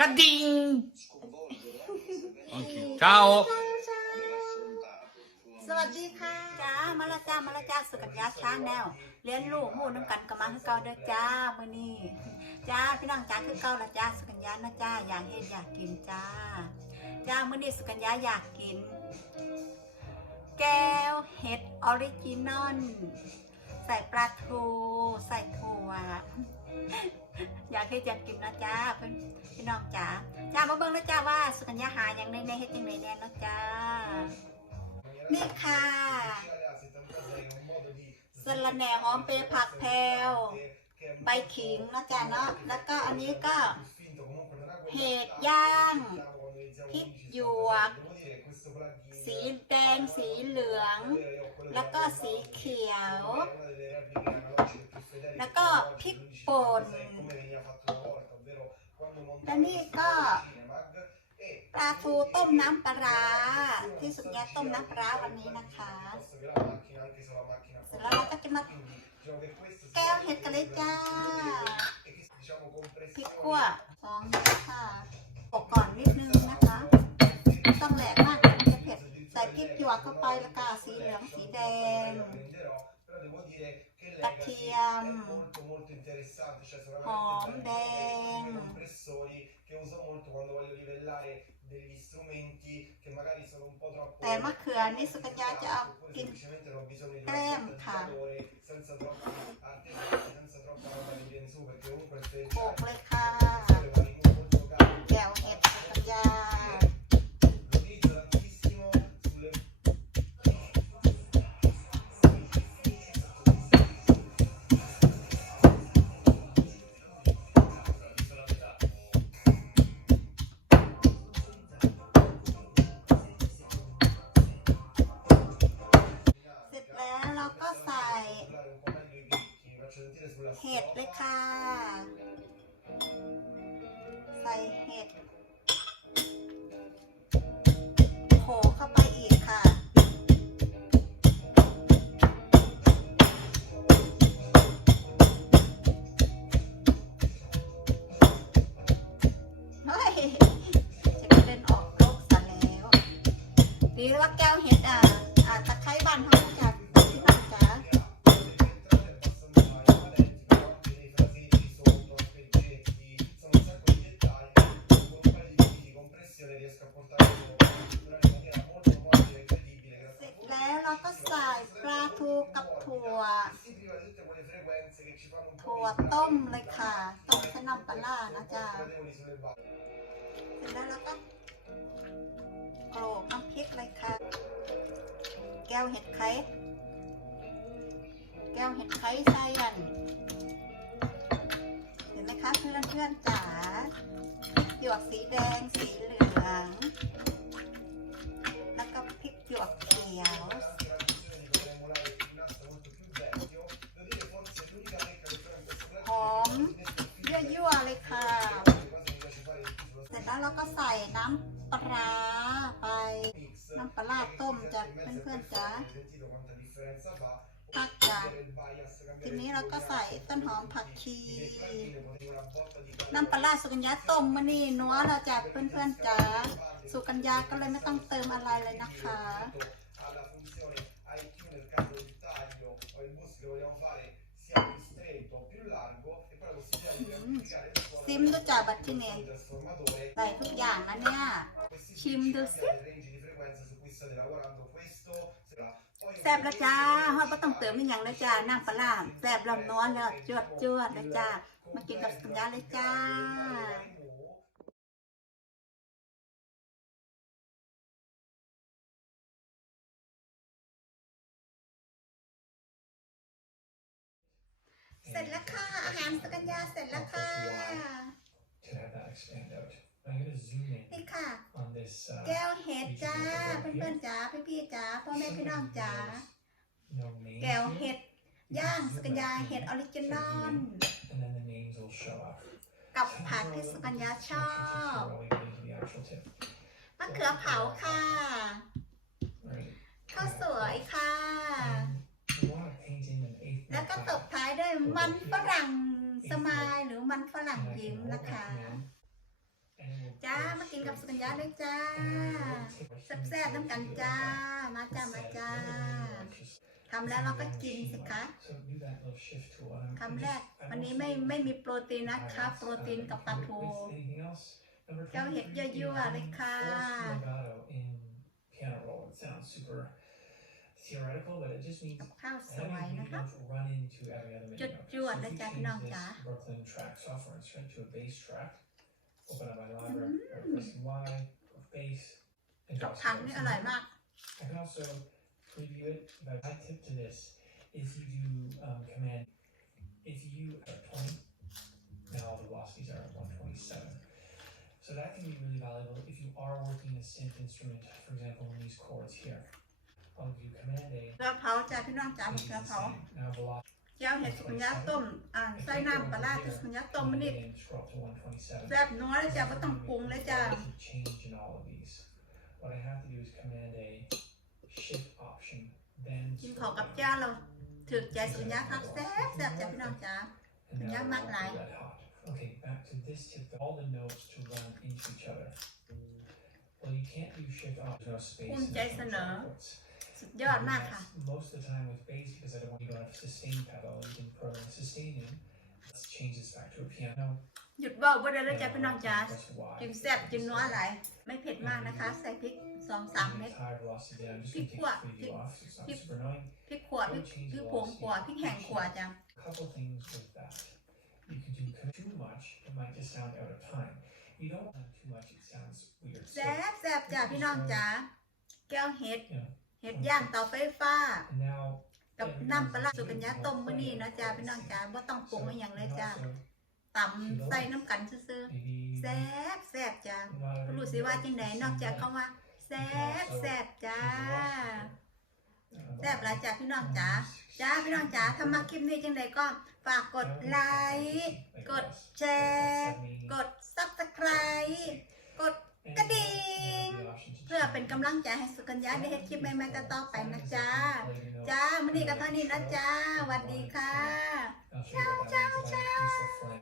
กระดิ่งโอเค ciao สวัสดีค่ะจ้ามาละจ้ามาละจ้าสุกัญญาช้าแนวเลี้ยงลูกหมู่น้ำกันกับมาคือเก่าเด้อจ้ามื้อนี้จ้าพี่น้องจ้าคือเก่าละจ้าสุกัญญานะจ้าอยากเห็นอยากกินจ้า จ้ามื้อนี้สุกัญญาอยากกิน แก้วเห็ดออริจินอลใส่ปลาทูใส่ถั่ว อยากเห็นอยากกินนะจ้าเพื่อนพี่น้องจ้าจ้ามาเบิ่งแล้วจ้าว่าสุกัญญาหาอย่างในในเฮ็ดจังไดแน่นะจ้า นี่ค่ะสะระแหน่หอมเปรย์ผักแพรวใบขิงนะจ๊ะเนาะ แล้วก็อันนี้ก็เห็ดย่างพริกหยวก สีแดง สีเหลือง แล้วก็สีเขียว แล้วก็พริกป่นและนี่ก็ปลาทูต้มน้ำปลาที่สุดยอดต้มน้ำปลาวันนี้นะคะเสร็จแล้วเราก็จะมาแก้วเห็ดกันเลยจ้าพริกขั่วสองค่ะปกก่อนนิดนึงนะคะต้องแหลกมากจะเผ็ดใส่พริกหยวกเข้าไปแล้วก็สีเหลืองสีแดง กระเทียมหอมแดงแต่มะเขือนี่สุกัญญาจะเอากินแกล้มค่ะโขกเลย เห็ดเลยค่ะ ใส่เห็ดโขเข้าไปอีกค่ะเฮ้ยจะเด็นออกโลกซะแล้วดีว่าแก้วเห็ดอะอ่าตะไคร้บ้านเขาจะ ถั่วต้มเลยค่ะต้มใส่น้ำปลานะจ๊ะเสร็จแล้วเราก็โกรกน้ำพริกเลยค่ะ แก้วเห็ดไข่แก้วเห็ดไข่ใส่กันเห็นไหมคะเพื่อนเพื่อนจ๋าหยวกสีแดงสีเหลือง แล้วก็ใส่น้ำปลาไป น้ำปลาต้มจากเพื่อนๆจ้าผักจ้าทีนี้เราก็ใส่ต้นหอมผักชี น้ำปลาสุกัญญาต้มมานี่นัวเราจากเพื่อนๆจ้าสุกัญญาก็เลยไม่ต้องเติมอะไรเลยนะคะ ซิมดูจ้าบัตรที่เนี่ยใส่ทุกอย่างนะเนี่ย ชิมดูสิแซ่บแล้วจ้าฮอดบ่ต้องเติมอีกอย่างลยจ้าน้ำปลาแซ่บลำนวลแล้วจวดจวดลยจ้า มากินกับสัญญาเลยจ้าเสร็จแล้วค่ะาหารสกัญญาเสร็จแล้วค่ะ Could have that expand out. I'm gonna zoom in นี่ค่ะ on this. Uh, แก้วเห็ดจ้า เพื่อนๆจ้าพี่ๆจ้าพ่อแม่พี่น้องจ้า no names แก้ว here, เห็ดย่างสกัญญาเห็ดออริจินอล and then the names will show up. กับผักที่สกัญญาชอบ Before we get into the actual tip. มะเขือเผาค่ะ Right. ข้าวสวยค่ะ And we want to paint in an eighth แล้วก็ mark ตบท้ายด้วยมันฝรั่ง สมายหรือมันฝรั่งยิ้มนะคะ And จ้ามากินกับสุกัญญาด้วยจ้าแซ่บๆน้ำกันจ้า มาจ้ามาจ้าทำแล้วเราก็กินสิคะ So do that little shift to what I'm คำแรกวันนี้ไม่ไม่มีโปรตีนนะคะโปรตีนกับปลาทู Anything else? Number เจ้าเห็ดยั่วๆเลยค่ะ theoretical, but it just means กับข้าวสวย having นะคะ notes run into every other จุด menu. จวด So นะ if you จ๊ะ change พี่น้อง this จ๋า Brooklyn track software instrument to a bass track, open up my library, or pressing Y, go bass, and กับ drop พังนี่อร่อยมาก I can also preview it. But my tip to this is you do um, command. If you are 20, now the velocities are at 127. So that can be really valuable if you are working a synth instrument, for example, on these chords here. เกลือเผาจ้าพี่น้องจ๋า it บัก is เกลือ the เผา same. Now velocity. เจ้าเห็ดสุกัญญาต้มอ่า If ใส่ I go น้ำปลา over ร้า here, ที่สุกัญญาต้มมัน command นี่ A and scroll up to 127. แซ่บนัวเลยจ้าไม่ต้องปรุงเลยจ้า There's a change in all of these. What I have to do is command A, shift option, then กิน scroll ข้าวกับ down. เจ้าเราถือใจสุกัญญาคักแซ่บแซ่บจ้าพี่น้องจ๋า And now Yeah, we're Mac all Live. red hot. Okay, back to this tip. All the notes to run into each other. Well, you can't do shift off. There's no space. ภู in มิใจ the เส front นอ chords. สุดยอดมากค่ะ That's Most of the time with bass because I don't want you to have a sustain pedal. You can program sustain in. Let's change this back to a piano. หยุดเว่าบ่ได้เลยจ้าพี่น้องจ๋า Press Y. กินแซ่บกินนัวหลายไม่เผ็ดมากนะคะ ใส่พริกสองสามเม็ด High velocity. I'm just Pick going to take what? the preview Pick- off. so It's not pick- super annoying. พริกขัวพริกพริกผงขัวพริกแห้งขัวจ้า A couple things with that. You can do too much. It might just sound out of time. You don't want too much. It sounds weird. แซ่ So บแซ่บจ้าพี่น้องจ๋าแก้วเห็ด Yeah. เห็ดย่างเตาไฟฟ้า And now กับน้ำปลาร้าสุกัญญาต้มมื้อนี้นะจ้าพี่น้องจ๋าบ่ต้องปรุงอะไรอย่างเลยจ้า also ตำใส่น้ำกันซื่อ maybe ๆแซ่บแซ่บจ้า not รู้สิว่าจังไดนอกจากคำว่าแซ่บแซ่บจ้าแซ่บหลายจ้าพี่น้องจ๋าจ้าพี่น้องจ๋าถ้ามาคลิปนี้จังไดก็ฝากกดไลค์กดแชร์กด subscribe กด กระดิ่ง เพื่อเป็นกำ ลังใจให้สุกัญญาได้เฮ็ดคลิปใหม่ๆต่อๆไปนะจ้า จ้ามื้อนี้ก็เท่านี้นะจ้าสวัสดีค่ะ Ciao, ciao, ciao.